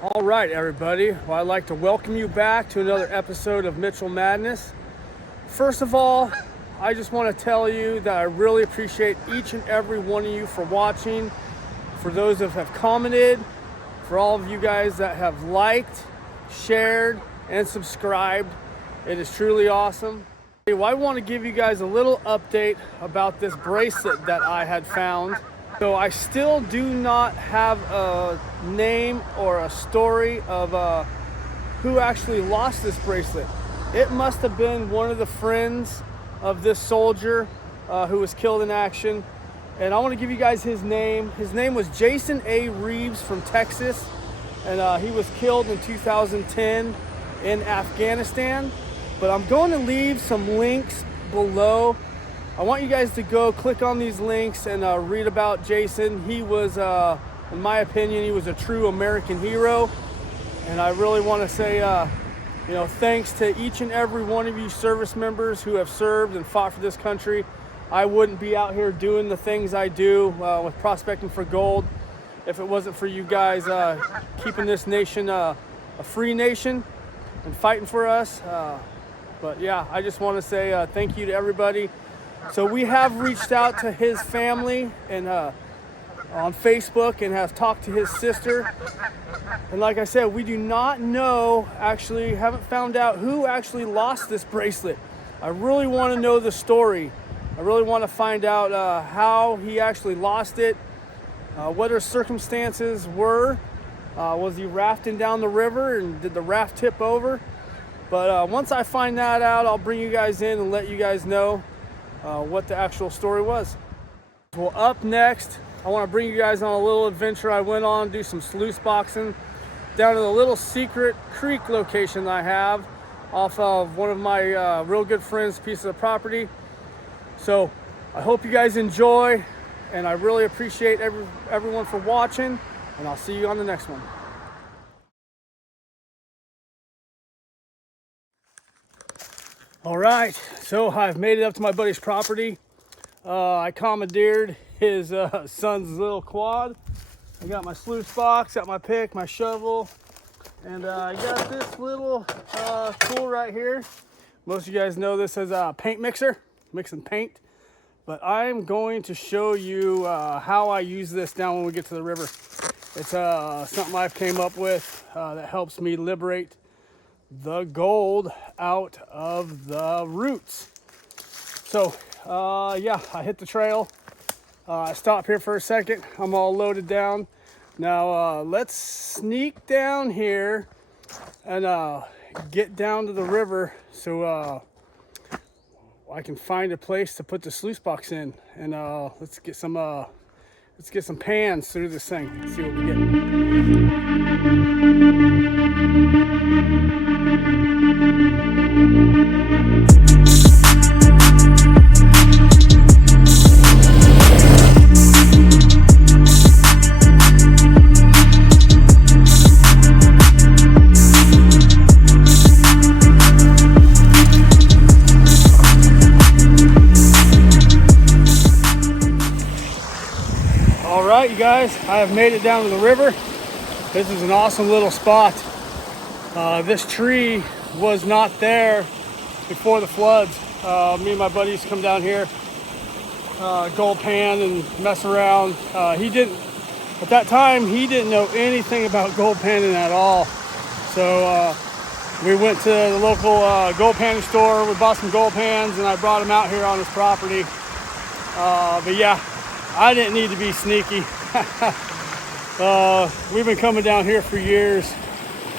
All right, everybody. Well, I'd like to welcome you back to another episode of Mitchell Madness. First of all, I just want to tell you that I really appreciate each and every one of you for watching, for those that have commented, for all of you guys that have liked, shared, and subscribed. It is truly awesome. Well, I want to give you guys a little update about this bracelet that I had found. So I still do not have a name or a story of who actually lost this bracelet. It must have been one of the friends of this soldier who was killed in action. And I want to give you guys his name. His name was Jason A. Reeves from Texas. And he was killed in 2010 in Afghanistan. But I'm going to leave some links below. I want you guys to go click on these links and read about Jason. He was, in my opinion, he was a true American hero. And I really want to say, thanks to each and every one of you service members who have served and fought for this country. I wouldn't be out here doing the things I do with prospecting for gold if it wasn't for you guys keeping this nation a free nation and fighting for us. But yeah, I just want to say thank you to everybody. So we have reached out to his family and on Facebook and have talked to his sister. And like I said, we do not know, actually haven't found out who actually lost this bracelet. I really want to know the story. I really want to find out how he actually lost it, what his circumstances were. Was he rafting down the river and did the raft tip over? But once I find that out, I'll bring you guys in and let you guys know what the actual story was. Well, up next, I want to bring you guys on a little adventure I went on, do some sluice boxing down to the little secret creek location I have off of one of my real good friends' piece of property. So I hope you guys enjoy, and I really appreciate everyone for watching, and I'll see you on the next one. All right, so I've made it up to my buddy's property. I commandeered his son's little quad. I got my sluice box, got my pick, my shovel, and I got this little tool right here. Most of you guys know this as a paint mixer, mixing paint. But I'm going to show you how I use this down when we get to the river. It's something I've came up with that helps me liberate the gold out of the roots. So yeah, I hit the trail. I stopped here for a second. I'm all loaded down. Now let's sneak down here and get down to the river so I can find a place to put the sluice box in. And let's get some pans through this thing. Let's see what we get. All right, you guys, I have made it down to the river. This is an awesome little spot. This tree was not there before the floods. Me and my buddies come down here, gold pan and mess around. At that time, he didn't know anything about gold panning at all. So we went to the local gold panning store. We bought some gold pans and I brought them out here on his property. But yeah, I didn't need to be sneaky. We've been coming down here for years,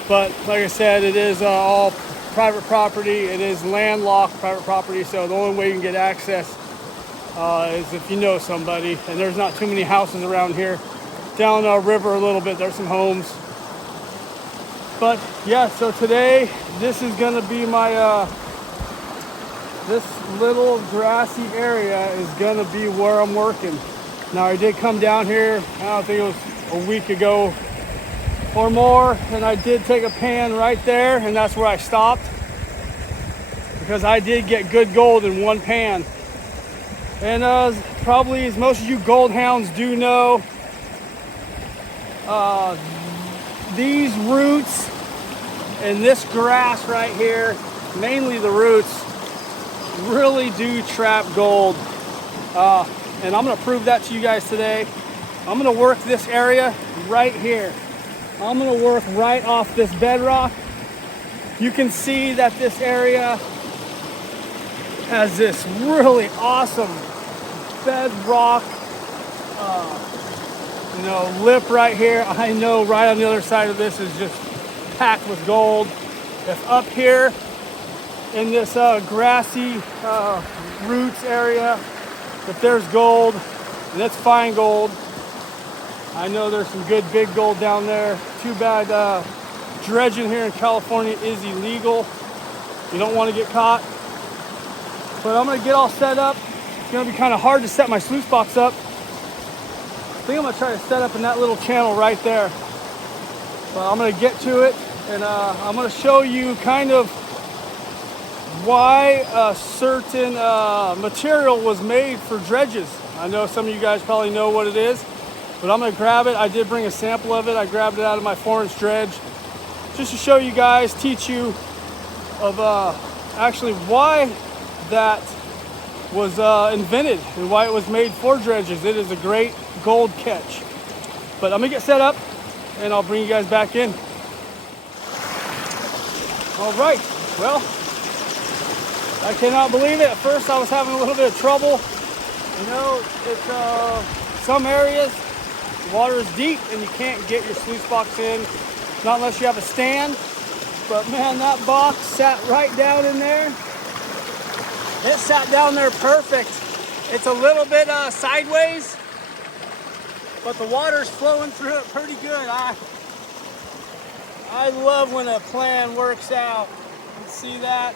but like I said, it is all private property. It is landlocked private property, so the only way you can get access is if you know somebody, and there's not too many houses around here. Down the river a little bit, there's some homes. But yeah, so today, this is gonna be my, this little grassy area is gonna be where I'm working. Now I did come down here, I don't think it was a week ago or more, and I did take a pan right there, and that's where I stopped because I did get good gold in one pan. And probably as most of you gold hounds do know, these roots and this grass right here, mainly the roots, really do trap gold. And I'm gonna prove that to you guys today. I'm gonna work this area right here. I'm gonna work right off this bedrock. You can see that this area has this really awesome bedrock, lip right here. I know right on the other side of this is just packed with gold. If up here in this grassy roots area, if there's gold, and it's fine gold, I know there's some good big gold down there. Too bad dredging here in California is illegal. You don't want to get caught. But I'm gonna get all set up. It's gonna be kind of hard to set my sluice box up. I think I'm gonna try to set up in that little channel right there. But I'm gonna get to it, and I'm gonna show you kind of why a certain material was made for dredges. I know some of you guys probably know what it is, but I'm gonna grab it. I did bring a sample of it. I grabbed it out of my 4-inch dredge, just to show you guys, teach you of actually why that was invented and why it was made for dredges. It is a great gold catch. But I'm gonna get set up and I'll bring you guys back in. All right, well, I cannot believe it. At first I was having a little bit of trouble. You know, it's some areas the water is deep and you can't get your sluice box in, not unless you have a stand. But man, that box sat right down in there. It sat down there perfect. It's a little bit sideways, but the water's flowing through it pretty good. I love when a plan works out. You can see that.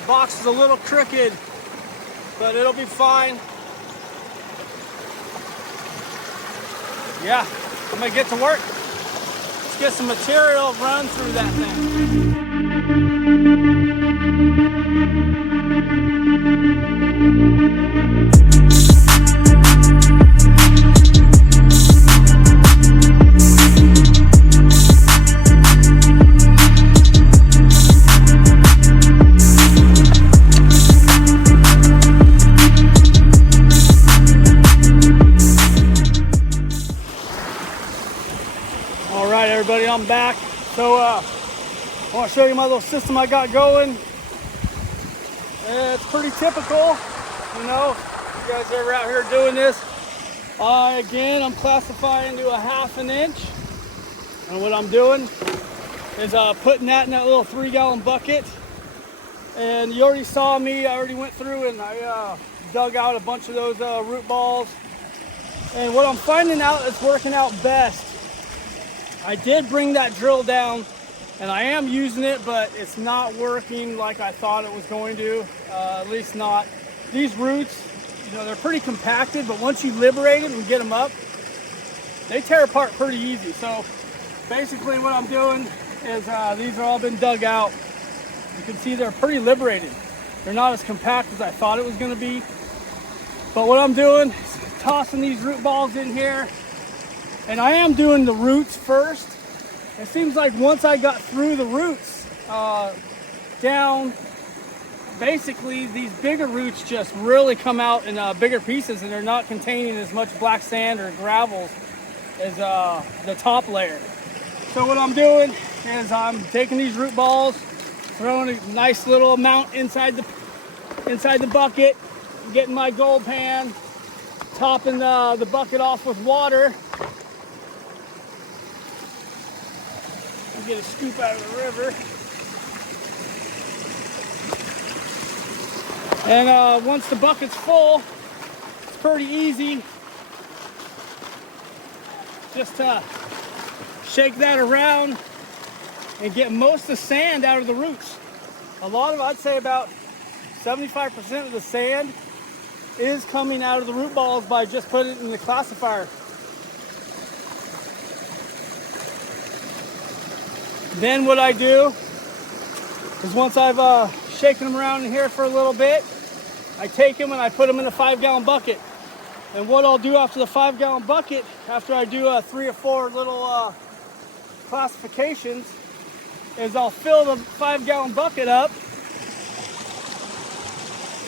The box is a little crooked, but it'll be fine. Yeah, I'm gonna get to work. Let's get some material run through that thing. All right, everybody, I'm back. So I want to show you my little system I got going. It's pretty typical, you know. You guys ever out here doing this? Again, I'm classifying to a 1/2 inch. And what I'm doing is putting that in that little 3-gallon bucket. And you already saw me, I already went through and I dug out a bunch of those root balls. And what I'm finding out is working out best. I did bring that drill down and I am using it, but it's not working like I thought it was going to, at least not. These roots, you know, they're pretty compacted, but once you liberate them and get them up, they tear apart pretty easy. So basically what I'm doing is these are all been dug out. You can see they're pretty liberated. They're not as compact as I thought it was gonna be. But what I'm doing is tossing these root balls in here. And I am doing the roots first. It seems like once I got through the roots down, basically these bigger roots just really come out in bigger pieces and they're not containing as much black sand or gravels as the top layer. So what I'm doing is I'm taking these root balls, throwing a nice little amount inside the bucket, getting my gold pan, topping the bucket off with water. Get a scoop out of the river. And once the bucket's full, it's pretty easy. Just shake that around and get most of the sand out of the roots. A lot of, I'd say about 75% of the sand is coming out of the root balls by just putting it in the classifier. Then what I do is once I've shaken them around in here for a little bit, I take them and I put them in a 5-gallon bucket. And what I'll do after the 5-gallon bucket, after I do 3 or 4 little classifications, is I'll fill the 5-gallon bucket up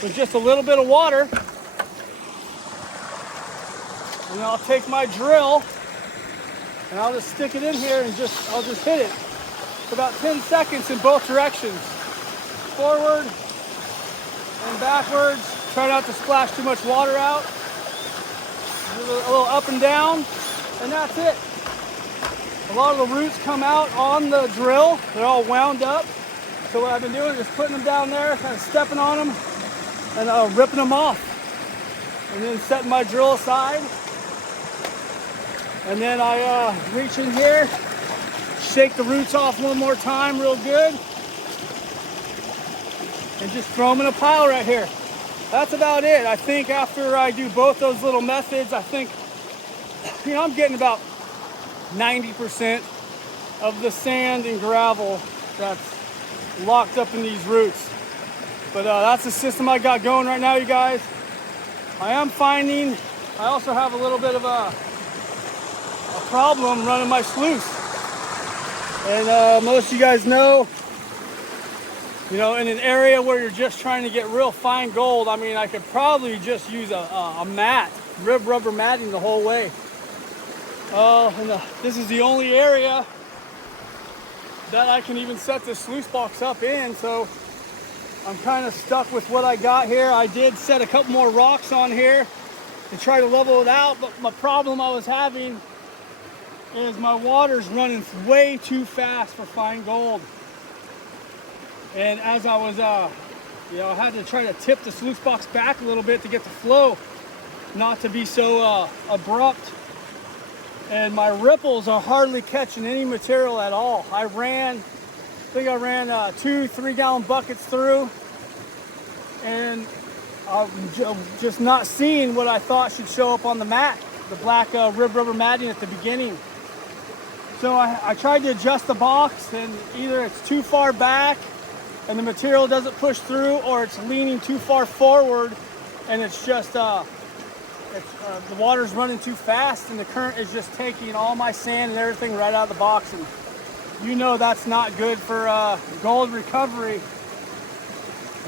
with just a little bit of water. And I'll take my drill and I'll just stick it in here and I'll just hit it for about 10 seconds in both directions. Forward and backwards. Try not to splash too much water out. A little up and down, and that's it. A lot of the roots come out on the drill. They're all wound up. So what I've been doing is putting them down there, kind of stepping on them, and ripping them off. And then setting my drill aside. And then I reach in here, shake the roots off one more time real good, and just throw them in a pile right here. That's about it. I think after I do both those little methods, I think, I'm getting about 90% of the sand and gravel that's locked up in these roots. But that's the system I got going right now, you guys. I am finding I also have a little bit of a problem running my sluice. And most of you guys know, in an area where you're just trying to get real fine gold, I mean, I could probably just use a mat, rubber matting the whole way. This is the only area that I can even set this sluice box up in, so I'm kind of stuck with what I got here. I did set a couple more rocks on here to try to level it out, but my problem I was having is my water's running way too fast for fine gold. And as I was, I had to try to tip the sluice box back a little bit to get the flow not to be so abrupt. And my ripples are hardly catching any material at all. I think I ran 2 3-gallon buckets through, and I'm just not seeing what I thought should show up on the mat, the black rubber matting at the beginning. So I tried to adjust the box, and either it's too far back and the material doesn't push through, or it's leaning too far forward and it's just the water's running too fast and the current is just taking all my sand and everything right out of the box. And that's not good for gold recovery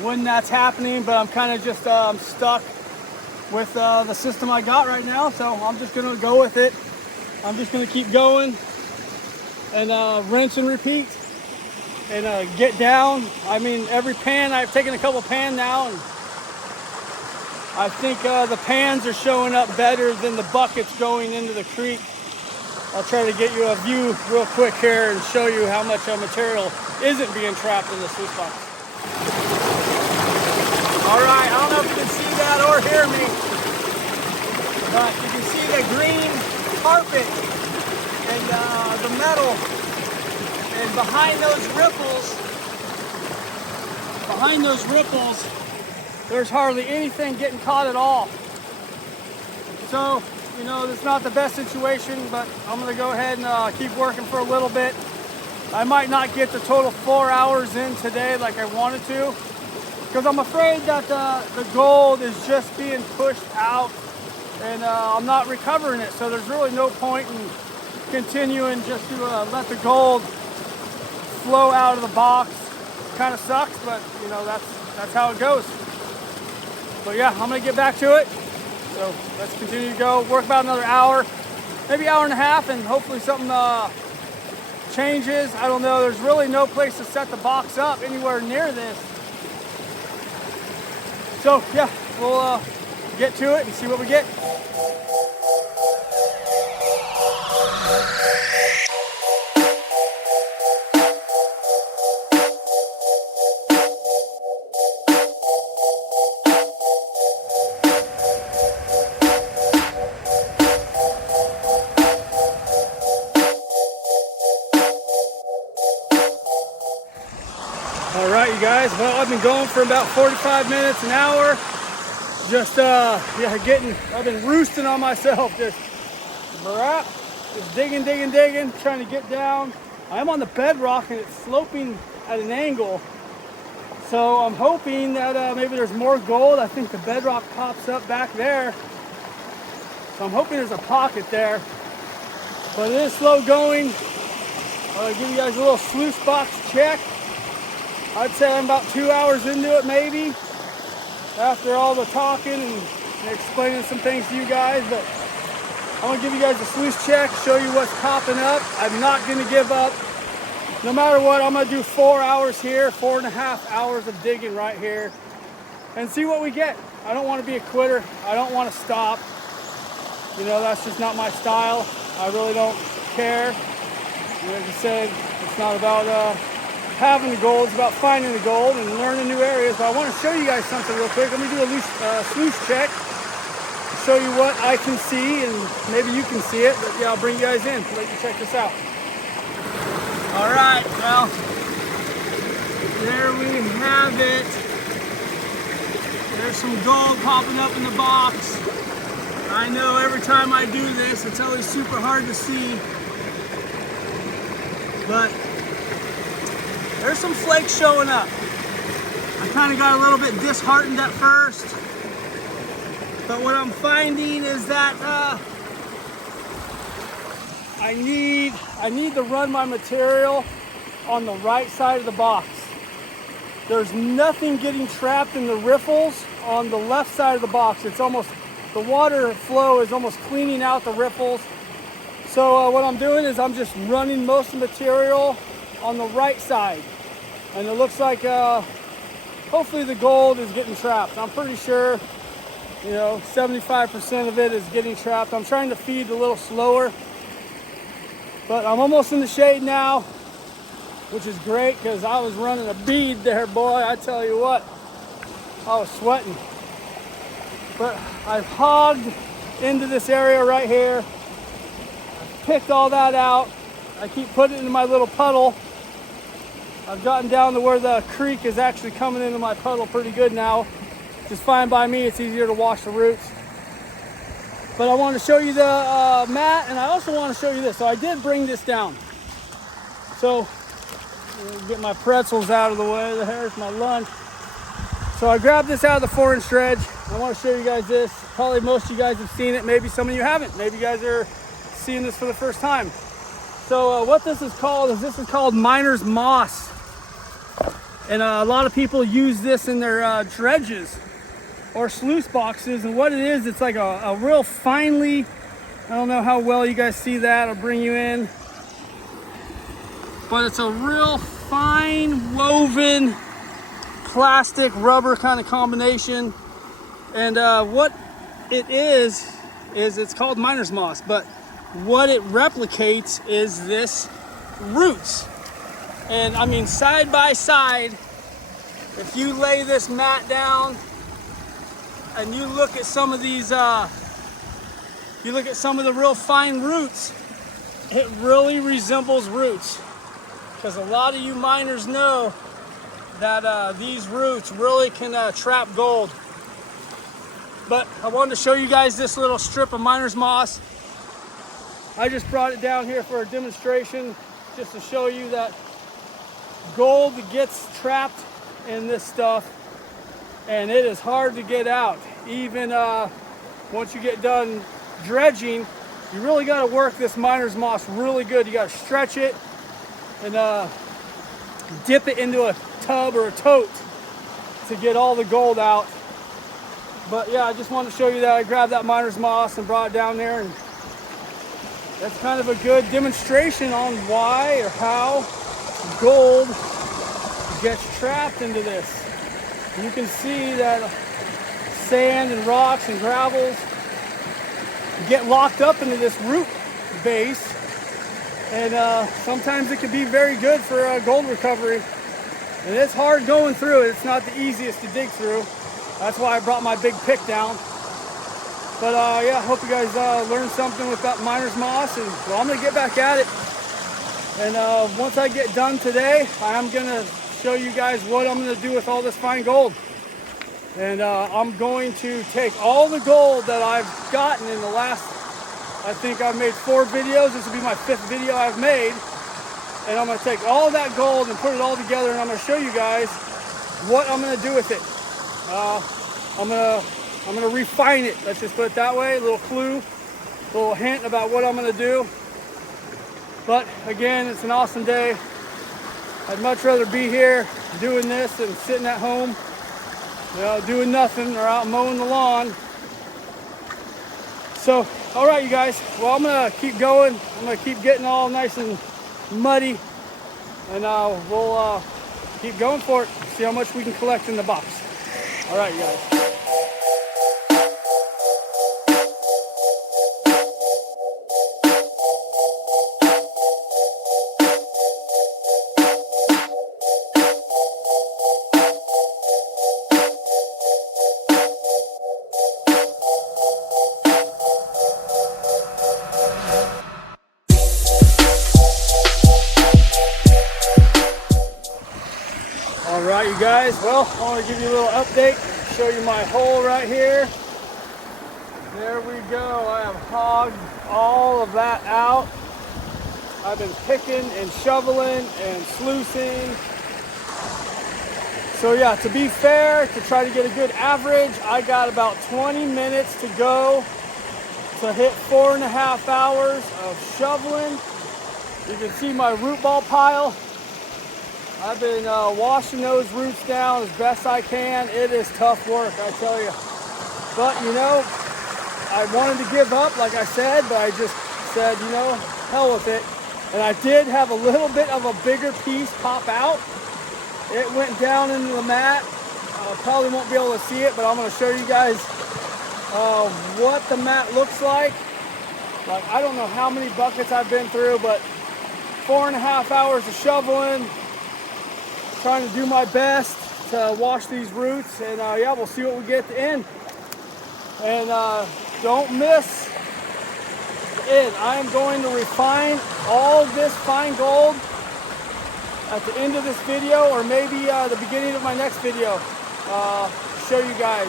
when that's happening. But I'm kind of just stuck with the system I got right now, so I'm just gonna go with it. I'm just gonna keep going and rinse and repeat and get down. I mean, every pan, I've taken a couple pan now, and I think the pans are showing up better than the buckets going into the creek. I'll try to get you a view real quick here and show you how much material isn't being trapped in the sluice box. All right, I don't know if you can see that or hear me, but you can see the green carpet and the metal. And behind those ripples, there's hardly anything getting caught at all. So, it's not the best situation, but I'm gonna go ahead and keep working for a little bit. I might not get the total 4 hours in today like I wanted to, because I'm afraid that the gold is just being pushed out and I'm not recovering it. So there's really no point in continuing just to let the gold flow out of the box. Kind of sucks, but that's how it goes. But yeah, I'm gonna get back to it. So let's continue to go, work about another hour, maybe hour and a half, and hopefully something changes. I don't know, there's really no place to set the box up anywhere near this. So yeah, we'll get to it and see what we get. All right, you guys, well, I've been going for about 45 minutes, an hour. Just, I've been roosting on myself, just digging, trying to get down. I'm on the bedrock and it's sloping at an angle. So I'm hoping that maybe there's more gold. I think the bedrock pops up back there. So I'm hoping there's a pocket there. But it is slow going. I'll give you guys a little sluice box check. I'd say I'm about 2 hours into it maybe, after all the talking and explaining some things to you guys. But I'm gonna give you guys a sluice check, show you what's popping up. I'm not gonna give up. No matter what, I'm gonna do 4 hours here, 4.5 hours of digging right here, and see what we get. I don't wanna be a quitter. I don't wanna stop. You know, that's just not my style. I really don't care. Like I said, it's not about having the gold, it's about finding the gold and learning new areas. But I want to show you guys something real quick. Let me do a sluice check, show you what I can see, and maybe you can see it. But yeah, I'll bring you guys in, let you check this out. All right, well, there we have it. There's some gold popping up in the box. I know every time I do this, it's always super hard to see, but there's some flakes showing up. I kind of got a little bit disheartened at first, but what I'm finding is that I need to run my material on the right side of the box. There's nothing getting trapped in the riffles on the left side of the box. It's almost, the water flow is almost cleaning out the riffles. So what I'm doing is I'm just running most of the material on the right side. And it looks like hopefully the gold is getting trapped. I'm pretty sure, you know, 75% of it is getting trapped. I'm trying to feed a little slower, but I'm almost in the shade now, which is great because I was running a bead there, boy. I tell you what, I was sweating. But I've hogged into this area right here. I've picked all that out. I keep putting it in my little puddle. I've gotten down to where the creek is actually coming into my puddle pretty good now. Just fine by me, it's easier to wash the roots. But I want to show you the mat, and I also want to show you this. So I did bring this down. So, get my pretzels out of the way. There's my lunch. So I grabbed this out of the 4-inch dredge. I want to show you guys this. Probably most of you guys have seen it. Maybe some of you haven't. Maybe you guys are seeing this for the first time. So what this is called miner's moss. And a lot of people use this in their dredges or sluice boxes. And what it is, it's like a real finely, I don't know how well you guys see that. I'll bring you in. But it's a real fine woven plastic rubber kind of combination. And what it is it's called miner's moss, but what it replicates is this roots. And I mean, side by side, if you lay this mat down and you look at some of these you look at some of the real fine roots, it really resembles roots, because a lot of you miners know that these roots really can trap gold. But I wanted to show you guys this little strip of miner's moss. I just brought it down here for a demonstration, just to show you that gold gets trapped in this stuff, and it is hard to get out. Even once you get done dredging, you really got to work this miner's moss really good. You got to stretch it and dip it into a tub or a tote to get all the gold out. But yeah, I just wanted to show you that I grabbed that miner's moss and brought it down there, and that's kind of a good demonstration on why or how gold gets trapped into this. You can see that sand and rocks and gravels get locked up into this root base, and sometimes it can be very good for gold recovery. And it's hard going through it. It's not the easiest to dig through. That's why I brought my big pick down. But yeah, I hope you guys learned something with that miner's moss, and well, I'm gonna get back at it. And once I get done today, I'm gonna show you guys what I'm gonna do with all this fine gold. And I'm going to take all the gold that I've gotten in the last, I think I've made 4 videos. This will be my 5th video I've made. And I'm gonna take all that gold and put it all together, and I'm gonna show you guys what I'm gonna do with it. I'm gonna refine it. Let's just put it that way. A little clue. little hint about what I'm gonna do. But again, it's an awesome day. I'd much rather be here doing this than sitting at home, you know, doing nothing or out mowing the lawn. So, all right, you guys. Well, I'm gonna keep going. I'm gonna keep getting all nice and muddy, and we'll keep going for it. See how much we can collect in the box. All right, you guys. All right, you guys, well, I want to give you a little update, show you my hole right here. There we go. I have hogged all of that out. I've been picking and shoveling and sluicing. So yeah, to be fair, to try to get a good average, I got about 20 minutes to go to hit 4.5 hours of shoveling. You can see my root ball pile. I've been washing those roots down as best I can. It is tough work, I tell you. But you know, I wanted to give up, like I said, but I just said, you know, hell with it. And I did have a little bit of a bigger piece pop out. It went down into the mat. Probably won't be able to see it, but I'm gonna show you guys what the mat looks like. Like, I don't know how many buckets I've been through, but 4.5 hours of shoveling, trying to do my best to wash these roots, and yeah, we'll see what we get at the end. And don't miss the end. I am going to refine all this fine gold at the end of this video, or maybe the beginning of my next video. Show you guys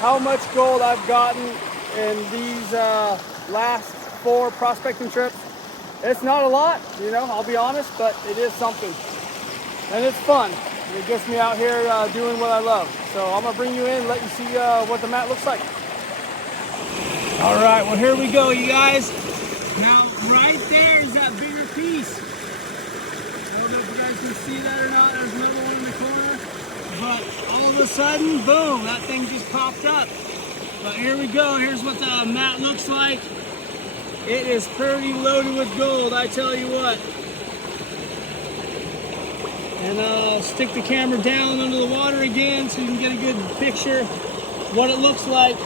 how much gold I've gotten in these last 4 prospecting trips. It's not a lot, you know, I'll be honest, but it is something. And it's fun. It gets me out here doing what I love. So I'm gonna bring you in, let you see what the mat looks like. All right, well, here we go, you guys. Now, right there is that bigger piece. I don't know if you guys can see that or not. There's another one in the corner. But all of a sudden, boom, that thing just popped up. But here we go. Here's what the mat looks like. It is pretty loaded with gold, I tell you what. And I'll stick the camera down under the water again so you can get a good picture of what it looks like.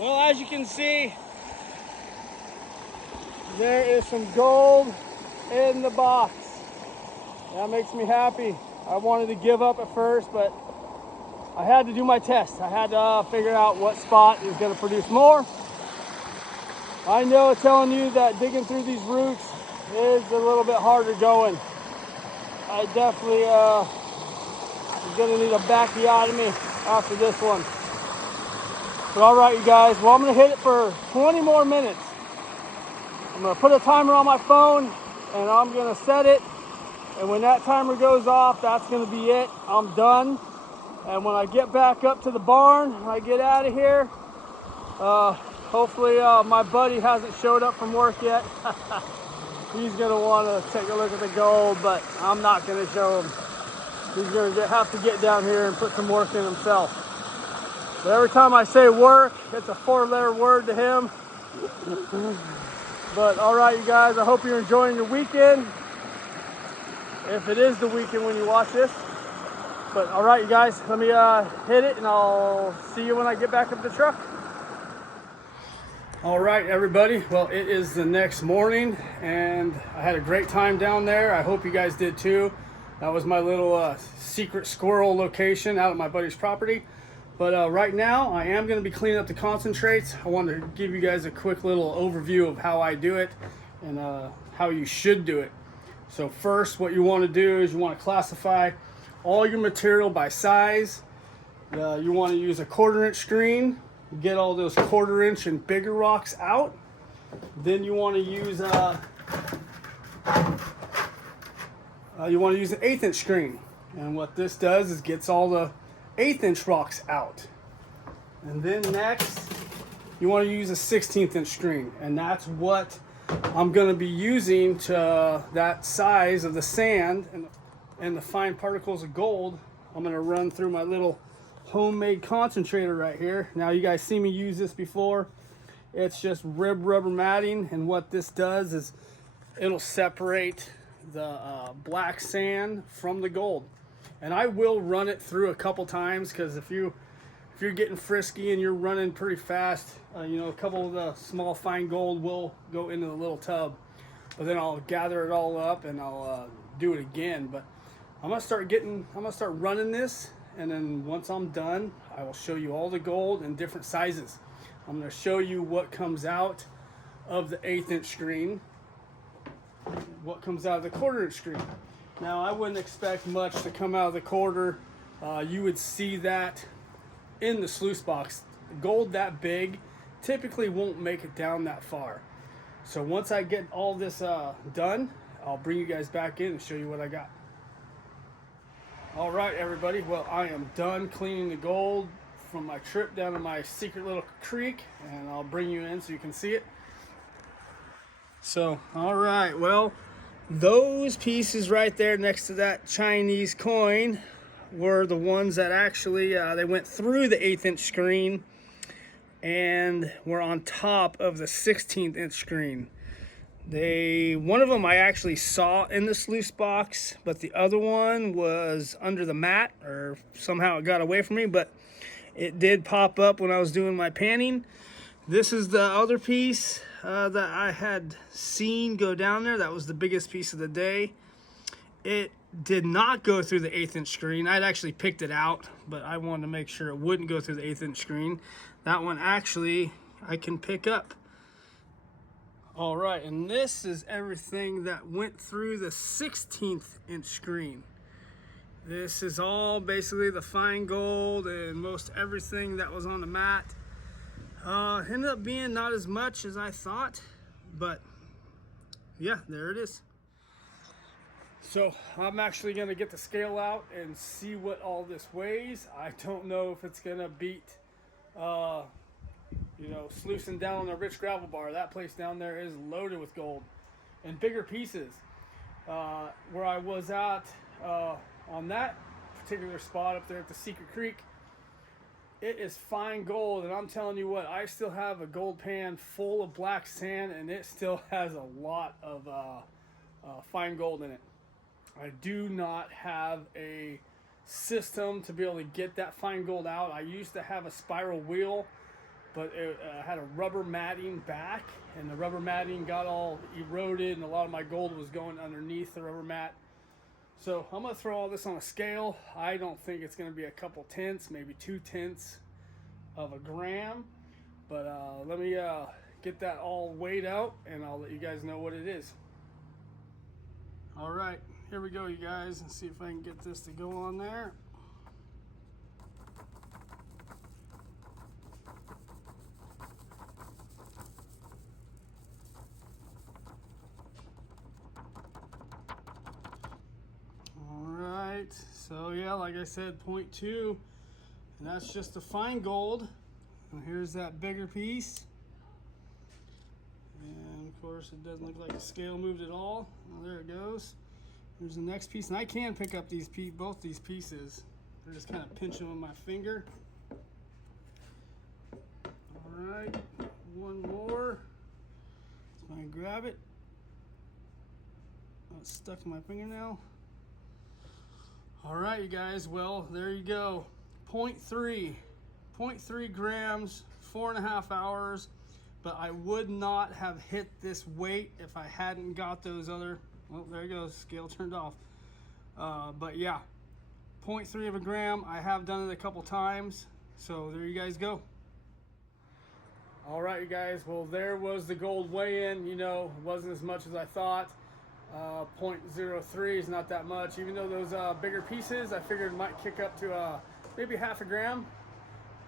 Well, as you can see, there is some gold in the box. That makes me happy. I wanted to give up at first, but I had to do my test. I had to figure out what spot is going to produce more. I know telling you that digging through these roots is a little bit harder going. I definitely am going to need a backiotomy after this one. But all right, you guys, well, I'm gonna hit it for 20 more minutes. I'm gonna put a timer on my phone and I'm gonna set it. And when that timer goes off, that's gonna be it. I'm done. And when I get back up to the barn, when I get out of here, hopefully my buddy hasn't showed up from work yet. He's gonna wanna take a look at the gold, but I'm not gonna show him. He's gonna have to get down here and put some work in himself. But every time I say work, it's a 4-letter word to him. But all right, you guys, I hope you're enjoying your weekend. If it is the weekend when you watch this. But all right, you guys, let me hit it and I'll see you when I get back up the truck. All right, everybody. Well, it is the next morning and I had a great time down there. I hope you guys did too. That was my little secret squirrel location out at my buddy's property. But right now, I am going to be cleaning up the concentrates. I want to give you guys a quick little overview of how I do it and how you should do it. So first, what you want to do is you want to classify all your material by size. You want to use a 1/4 inch screen. Get all those 1/4 inch and bigger rocks out. Then you want to use an 1/8 inch screen. And what this does is gets all the 1/8 inch rocks out. And then next, you want to use a 1/16 inch screen. And that's what I'm going to be using to that size of the sand and the fine particles of gold. I'm going to run through my little homemade concentrator right here. Now you guys see me use this before. It's just rubber matting, and what this does is it'll separate the black sand from the gold. And I will run it through a couple times, because if you're getting frisky and you're running pretty fast, you know, a couple of the small fine gold will go into the little tub. But then I'll gather it all up and I'll do it again. But I'm gonna start running this, and then once I'm done, I will show you all the gold in different sizes. I'm going to show you what comes out of the 1/8 inch screen, what comes out of the 1/4 inch screen. Now, I wouldn't expect much to come out of the 1/4. You would see that in the sluice box. Gold that big typically won't make it down that far. So once I get all this done, I'll bring you guys back in and show you what I got. All right, everybody. Well, I am done cleaning the gold from my trip down to my secret little creek, and I'll bring you in so you can see it. So, all right. Well, those pieces right there next to that Chinese coin were the ones that actually they went through the 1/8 inch screen and were on top of the 16th inch screen. One of them I actually saw in the sluice box, but the other one was under the mat, or somehow it got away from me, but it did pop up when I was doing my panning. This is the other piece that I had seen go down there. That was the biggest piece of the day. It did not go through the 1/8 inch screen. I'd actually picked it out, but I wanted to make sure it wouldn't go through the 1/8 inch screen. That one actually I can pick up. All right, and this is everything that went through the 16th inch screen. This is all basically the fine gold and most everything that was on the mat. Ended up being not as much as I thought, but yeah, there it is. So I'm actually gonna get the scale out and see what all this weighs. I don't know if it's gonna beat you know, sluicing down on the rich gravel bar. That place down there is loaded with gold and bigger pieces. Where I was at on that particular spot up there at the Secret Creek, it is fine gold, and I'm telling you what, I still have a gold pan full of black sand, and it still has a lot of fine gold in it. I do not have a system to be able to get that fine gold out. I used to have a spiral wheel, but it had a rubber matting back, and the rubber matting got all eroded, and a lot of my gold was going underneath the rubber mat. So I'm going to throw all this on a scale. I don't think it's going to be a couple tenths, maybe 2/10 of a gram. But let me get that all weighed out, and I'll let you guys know what it is. All right, here we go, you guys, and see if I can get this to go on there. So yeah, like I said, 0.2, and that's just the fine gold. And here's that bigger piece. And of course, it doesn't look like the scale moved at all. Well, there it goes. There's the next piece, and I can pick up both these pieces. I just kind of pinch them with my finger. All right, one more. So I grab it. Oh, it's stuck in my fingernail. All right, you guys, well, there you go. 0.3 grams, 4.5 hours, but I would not have hit this weight if I hadn't got those other, well, there you go, scale turned off. But yeah, 0.3 of a gram. I have done it a couple times. So there you guys go. All right, you guys. Well, there was the gold weigh-in. You know, it wasn't as much as I thought. 0.03 is not that much. Even though those bigger pieces, I figured might kick up to maybe half a gram.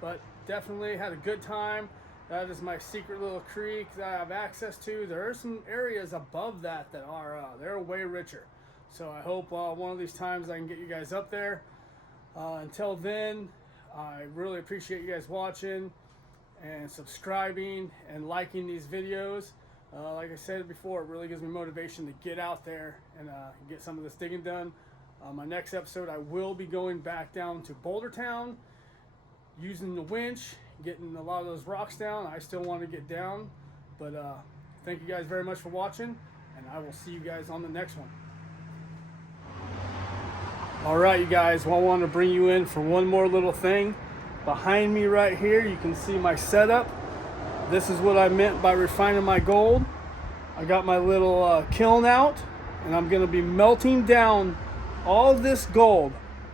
But definitely had a good time. That is my secret little creek that I have access to. There are some areas above that that are they're way richer. So I hope one of these times I can get you guys up there. Until then, I really appreciate you guys watching and subscribing and liking these videos. Like I said before, it really gives me motivation to get out there and get some of this digging done. My next episode, I will be going back down to Boulder Town, using the winch, getting a lot of those rocks down. I still want to get down, but thank you guys very much for watching, and I will see you guys on the next one. All right, you guys, well, I want to bring you in for one more little thing. Behind me right here, you can see my setup. This is what I meant by refining my gold. I got my little kiln out, and I'm going to be melting down all this gold,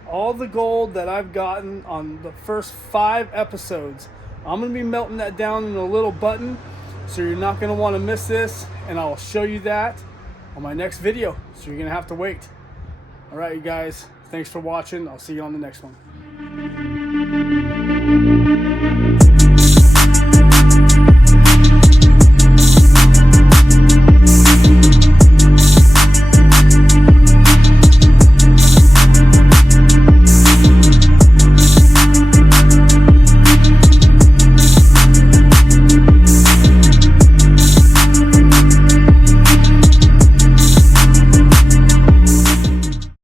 all the gold that I've gotten on the first 5 episodes. I'm going to be melting that down in a little button, so you're not going to want to miss this, and I'll show you that on my next video, so you're going to have to wait. All right, you guys, thanks for watching. I'll see you on the next one.